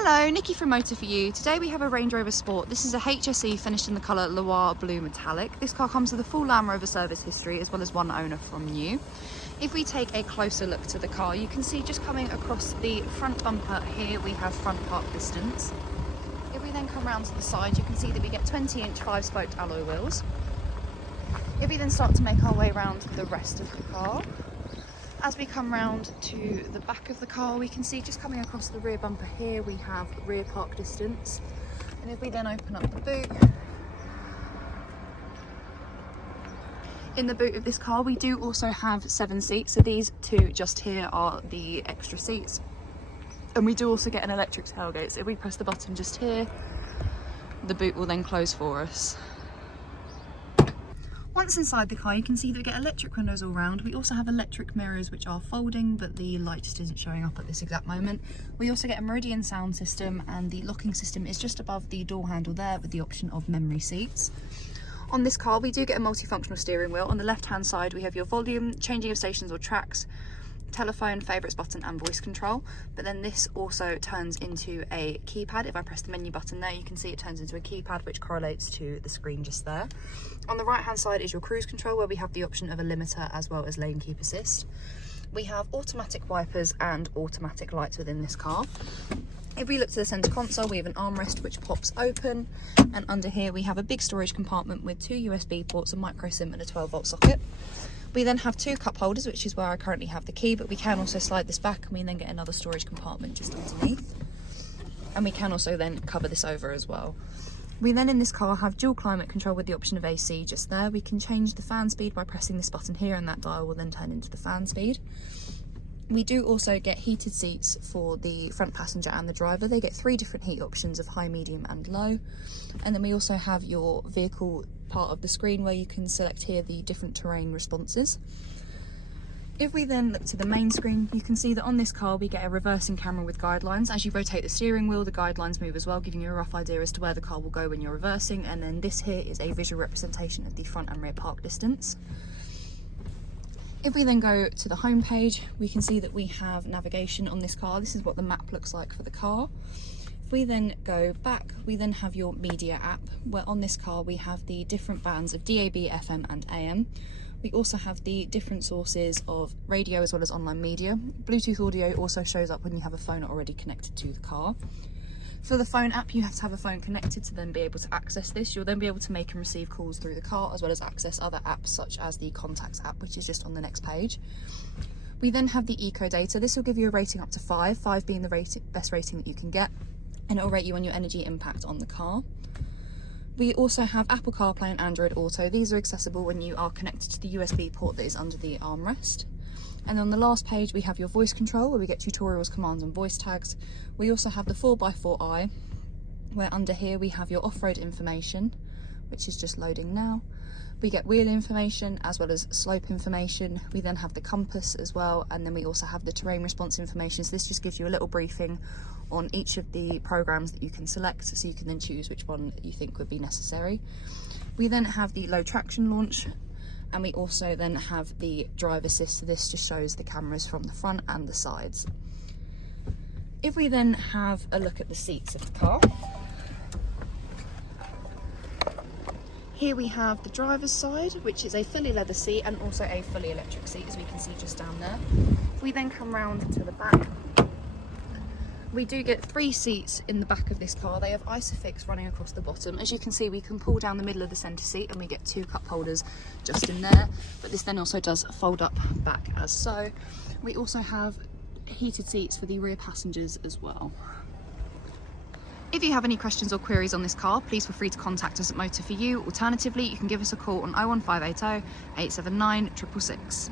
Hello, Nikki from Motor For You. Today we have a Range Rover Sport. This is a HSE finished in the colour Loire Blue Metallic. This car comes with a full Land Rover service history as well as one owner from new. If we take a closer look to the car, you can see just coming across the front bumper here we have front park distance. If we then come round to the side, you can see that we get 20-inch 5-spoked alloy wheels. If we then start to make our way around the rest of the car, as we come round to the back of the car, we can see just coming across the rear bumper here we have rear park distance. And if we then open up the boot, in the boot of this car we do also have 7 seats, so these two just here are the extra seats. And we do also get an electric tailgate, so if we press the button just here, the boot will then close for us. Once inside the car, you can see that we get electric windows all round. We also have electric mirrors which are folding, but the light just isn't showing up at this exact moment. We also get a Meridian sound system, and the locking system is just above the door handle there with the option of memory seats. On this car, we do get a multifunctional steering wheel. On the left-hand side, we have your volume, changing of stations or tracks, telephone, favourites button and voice control, but then this also turns into a keypad. If I press the menu button there, you can see it turns into a keypad which correlates to the screen just there. On the right hand side is your cruise control, where we have the option of a limiter as well as lane keep assist. We have automatic wipers and automatic lights within this car. If we look to the centre console, we have an armrest which pops open, and under here we have a big storage compartment with 2 USB ports, a micro SIM and a 12-volt socket. We then have 2 cup holders, which is where I currently have the key, but we can also slide this back and we then get another storage compartment just underneath. And we can also then cover this over as well. We then in this car have dual climate control with the option of AC just there. We can change the fan speed by pressing this button here, and that dial will then turn into the fan speed. We do also get heated seats for the front passenger and the driver. They get 3 different heat options of high, medium and low. And then we also have your vehicle part of the screen where you can select here the different terrain responses. If we then look to the main screen, you can see that on this car we get a reversing camera with guidelines. As you rotate the steering wheel, the guidelines move as well, giving you a rough idea as to where the car will go when you're reversing. And then this here is a visual representation of the front and rear park distance. If we then go to the home page, we can see that we have navigation on this car. This is what the map looks like for the car. If we then go back, we then have your media app, where on this car we have the different bands of DAB, FM and AM. We also have the different sources of radio as well as online media. Bluetooth audio also shows up when you have a phone already connected to the car. For the phone app, you have to have a phone connected to then be able to access this. You'll then be able to make and receive calls through the car, as well as access other apps such as the Contacts app, which is just on the next page. We then have the eco data. This will give you a rating up to 5, 5 being the best rating that you can get, and it will rate you on your energy impact on the car. We also have Apple CarPlay and Android Auto. These are accessible when you are connected to the USB port that is under the armrest. And on the last page we have your voice control, where we get tutorials, commands and voice tags. We also have the 4x4i, where under here we have your off-road information, which is just loading now. We get wheel information as well as slope information. We then have the compass as well, and then we also have the terrain response information. So this just gives you a little briefing on each of the programs that you can select, so you can then choose which one you think would be necessary. We then have the low traction launch, and we also then have the drive assist. So this just shows the cameras from the front and the sides. If we then have a look at the seats of the car, here we have the driver's side, which is a fully leather seat and also a fully electric seat, as we can see just down there. If we then come round to the back, we do get 3 seats in the back of this car. They have Isofix running across the bottom. As you can see, we can pull down the middle of the centre seat and we get 2 cup holders just in there, but this then also does fold up back as so. We also have heated seats for the rear passengers as well. If you have any questions or queries on this car, please feel free to contact us at Motor For You. Alternatively, you can give us a call on 01580 879 666.